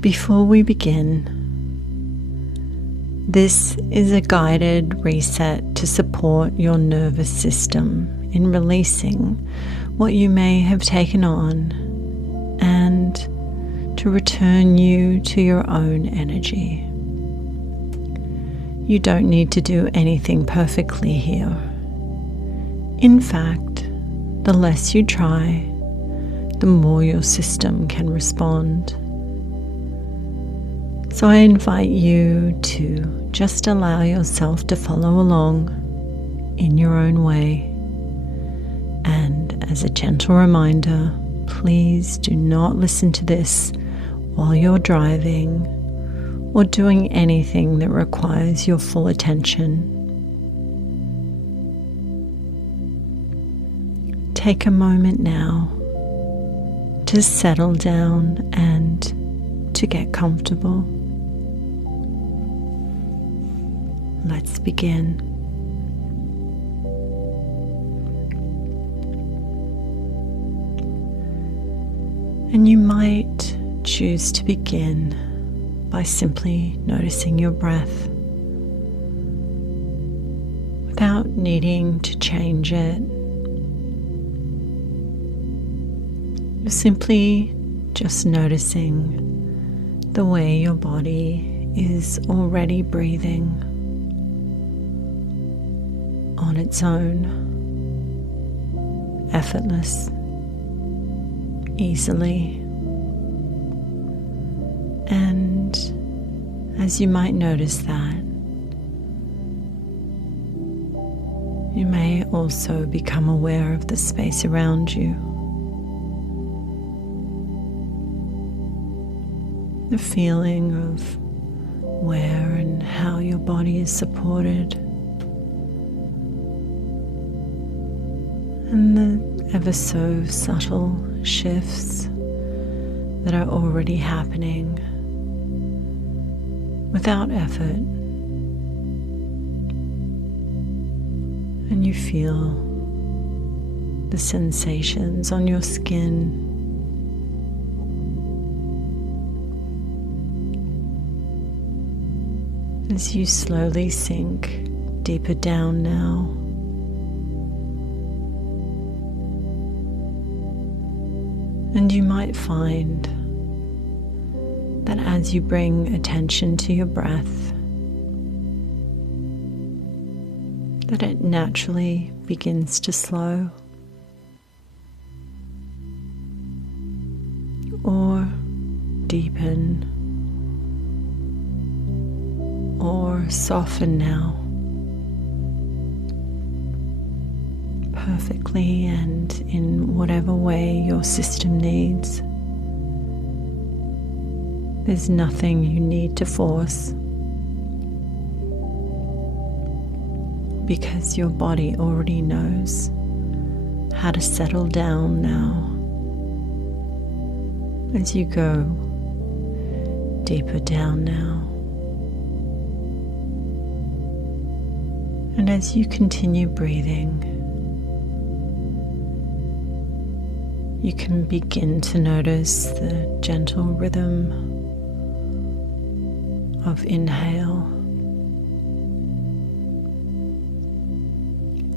Before we begin, this is a guided reset to support your nervous system in releasing what you may have taken on and to return you to your own energy. You don't need to do anything perfectly here. In fact, the less you try, the more your system can respond. So I invite you to just allow yourself to follow along in your own way. And as a gentle reminder, please do not listen to this while you're driving or doing anything that requires your full attention. Take a moment now to settle down and to get comfortable. Let's begin. And you might choose to begin by simply noticing your breath without needing to change it. You're simply just noticing the way your body is already breathing on its own, effortless, easily. And as you might notice that, you may also become aware of the space around you. The feeling of where and how your body is supported. And the ever so subtle shifts that are already happening without effort. And you feel the sensations on your skin. As you slowly sink deeper down now. And you might find that as you bring attention to your breath, that it naturally begins to slow or deepen or soften now perfectly and in whatever way your system needs. There's nothing you need to force because your body already knows how to settle down now as you go deeper down now. And as you continue breathing, you can begin to notice the gentle rhythm of inhale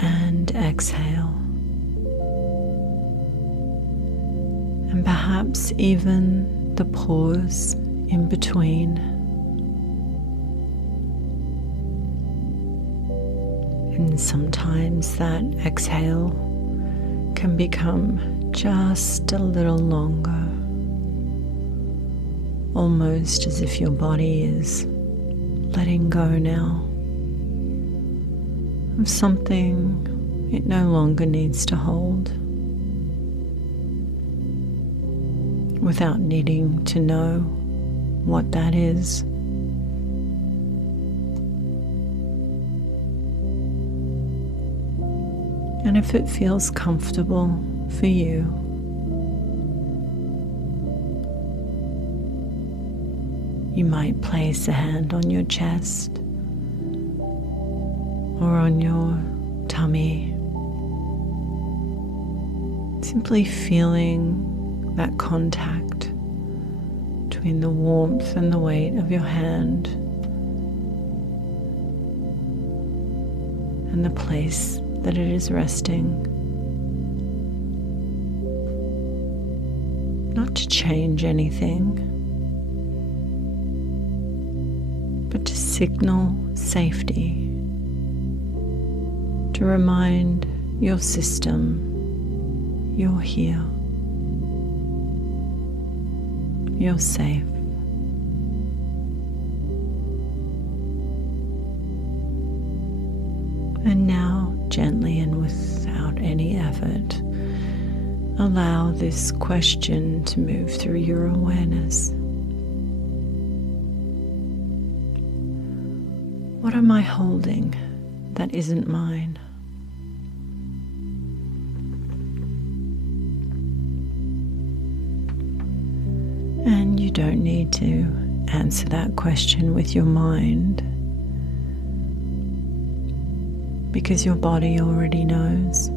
and exhale, and perhaps even the pause in between. And sometimes that exhale can become just a little longer, almost as if your body is letting go now of something it no longer needs to hold, without needing to know what that is. And if it feels comfortable for you, you might place a hand on your chest or on your tummy, simply feeling that contact to between the warmth and the weight of your hand and the place that it is resting. Not to change anything, but to signal safety, to remind your system you're here, you're safe. And now, gently and without any effort, allow this question to move through your awareness. What am I holding that isn't mine? And you don't need to answer that question with your mind, because your body already knows.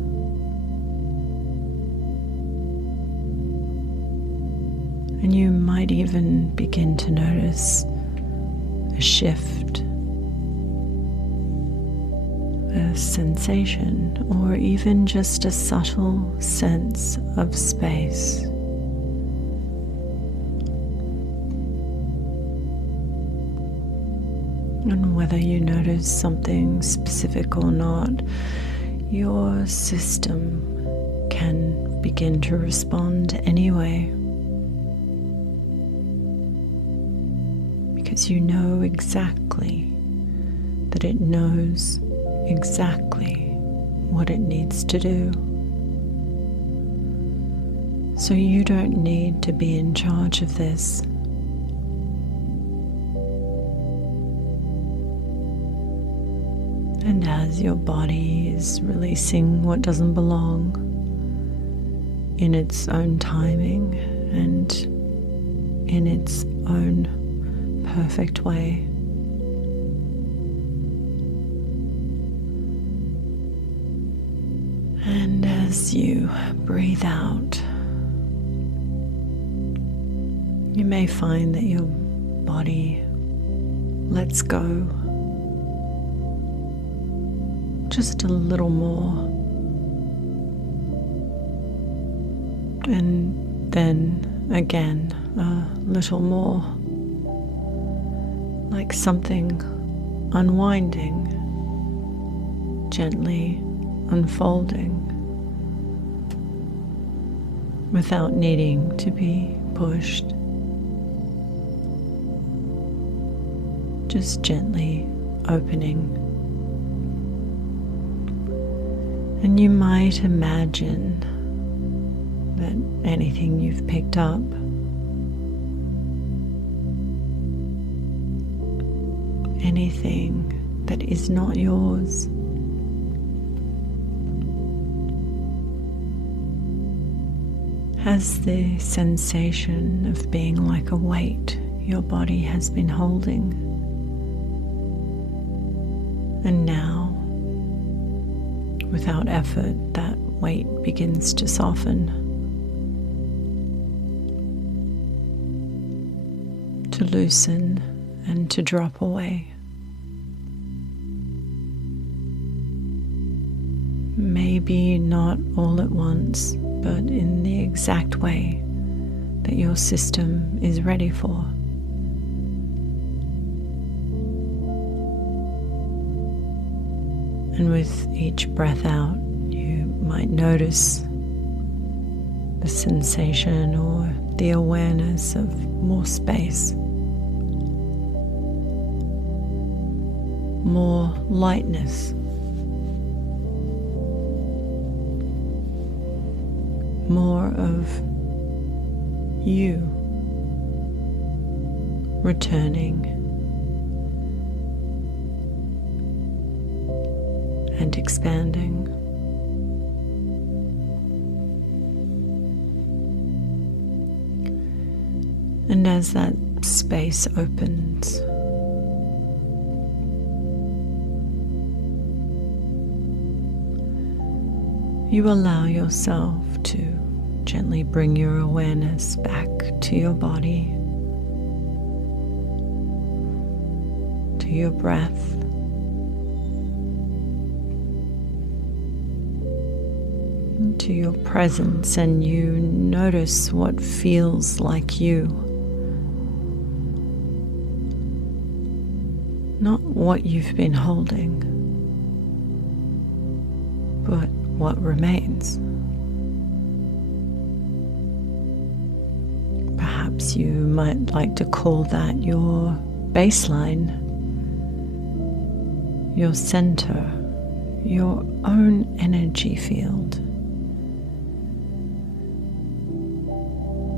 And you might even begin to notice a shift, a sensation, or even just a subtle sense of space. And whether you notice something specific or not, your system can begin to respond anyway. Because you know exactly that it knows exactly what it needs to do. So you don't need to be in charge of this. And as your body is releasing what doesn't belong in its own timing and in its own perfect way, and as you breathe out, you may find that your body lets go just a little more, and then again a little more, like something unwinding, gently unfolding, without needing to be pushed, just gently opening. And you might imagine that anything you've picked up, anything that is not yours, has the sensation of being like a weight your body has been holding. And now, without effort, that weight begins to soften, to loosen and to drop away. Maybe not all at once, but in the exact way that your system is ready for. And with each breath out, you might notice the sensation or the awareness of more space, more lightness, more of you returning and expanding. And as that space opens, you allow yourself to gently bring your awareness back to your body, to your breath. To your presence, and you notice what feels like you. Not what you've been holding, but what remains. Perhaps you might like to call that your baseline, your center, your own energy field.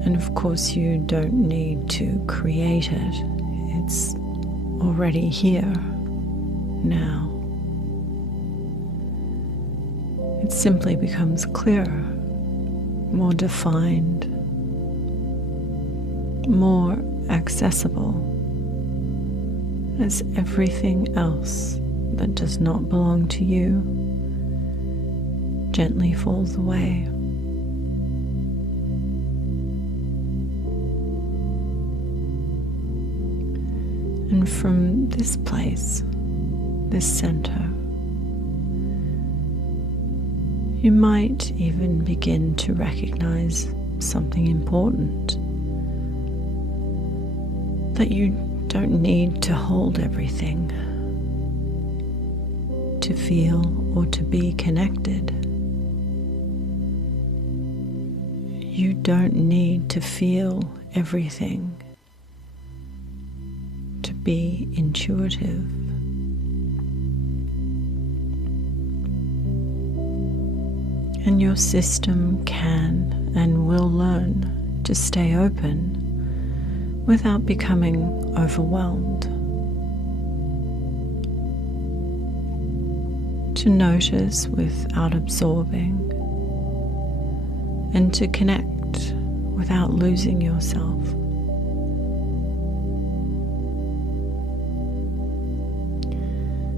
And of course, you don't need to create it. It's already here, now. It simply becomes clearer, more defined, more accessible, as everything else that does not belong to you gently falls away. And from this place, this center, you might even begin to recognize something important. That you don't need to hold everything to feel or to be connected. You don't need to feel everything to be intuitive. And your system can and will learn to stay open without becoming overwhelmed. To notice without absorbing, and to connect without losing yourself.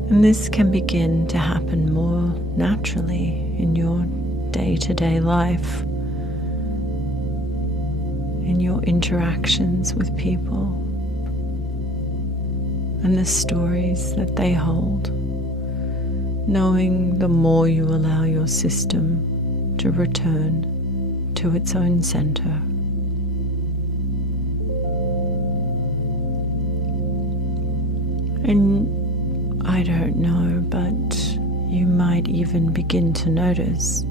And this can begin to happen more naturally in your day-to-day life, in your interactions with people, and the stories that they hold, knowing the more you allow your system to return to its own center. And I don't know, but you might even begin to notice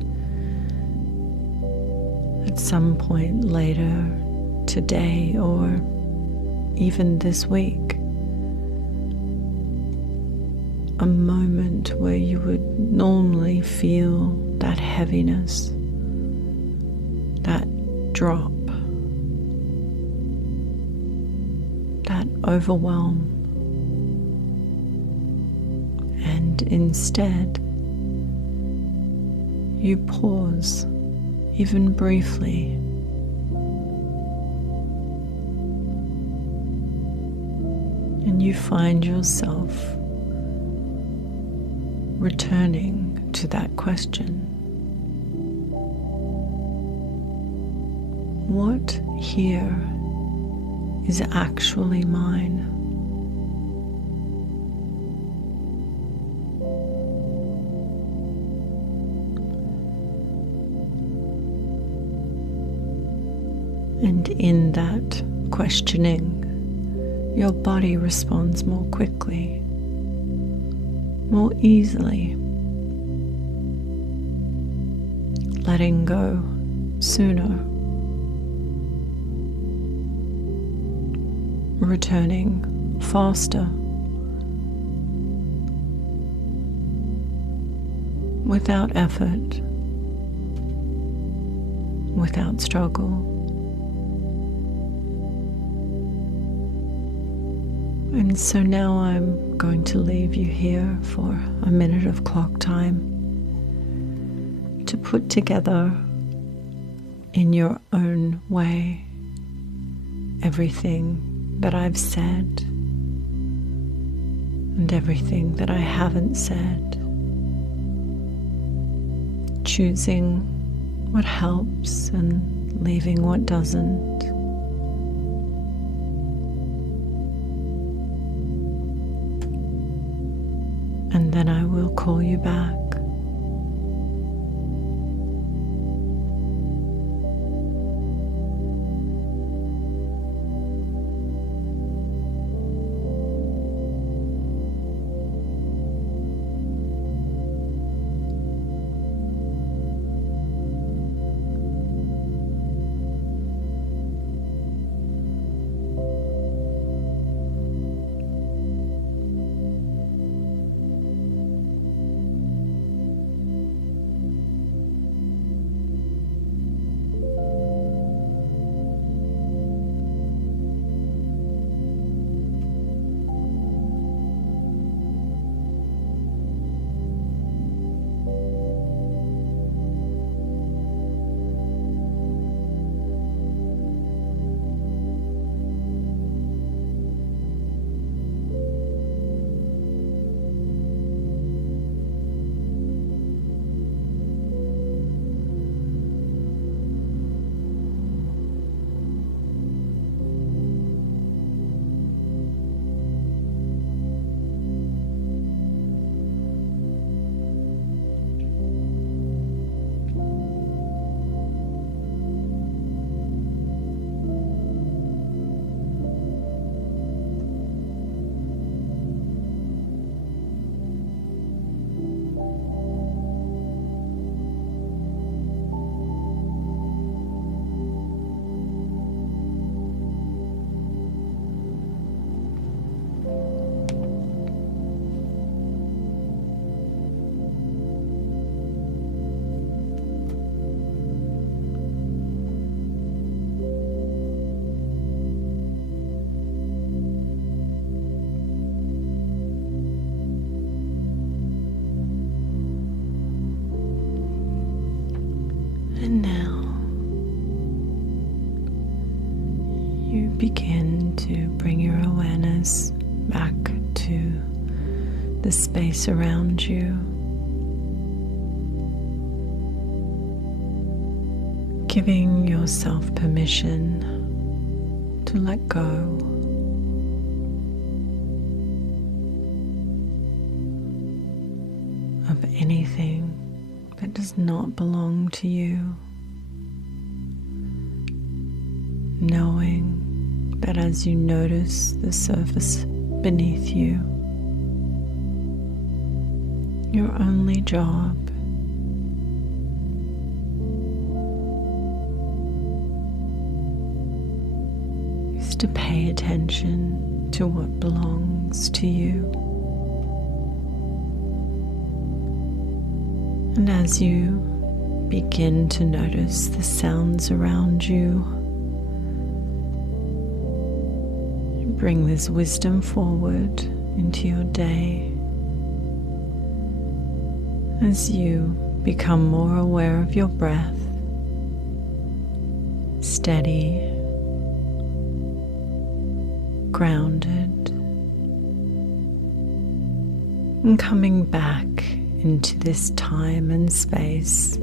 at some point later today or even this week, a moment where you would normally feel that heaviness, that drop, that overwhelm. And instead, you pause, even briefly, and you find yourself returning to that question. What here is actually mine? And in that questioning, your body responds more quickly, more easily, letting go sooner, returning faster, without effort, without struggle. And so now I'm going to leave you here for a minute of clock time to put together in your own way everything that I've said and everything that I haven't said, choosing what helps and leaving what doesn't. will call you back. And now you begin to bring your awareness back to the space around you, giving yourself permission to let go of anything that does not belong to you, knowing that as you notice the surface beneath you, your only job is to pay attention to what belongs to you. And as you begin to notice the sounds around you, you bring this wisdom forward into your day as you become more aware of your breath, steady, grounded, and coming back into this time and space,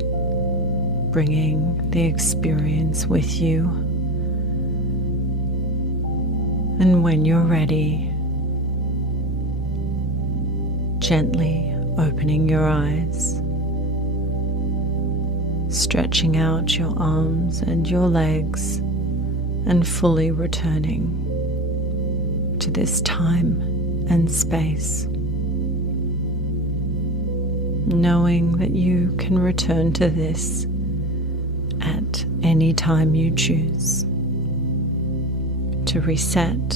bringing the experience with you. And when you're ready, gently opening your eyes, stretching out your arms and your legs, and fully returning to this time and space, knowing that you can return to this at any time you choose, to reset,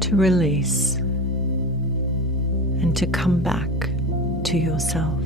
to release, and to come back to yourself.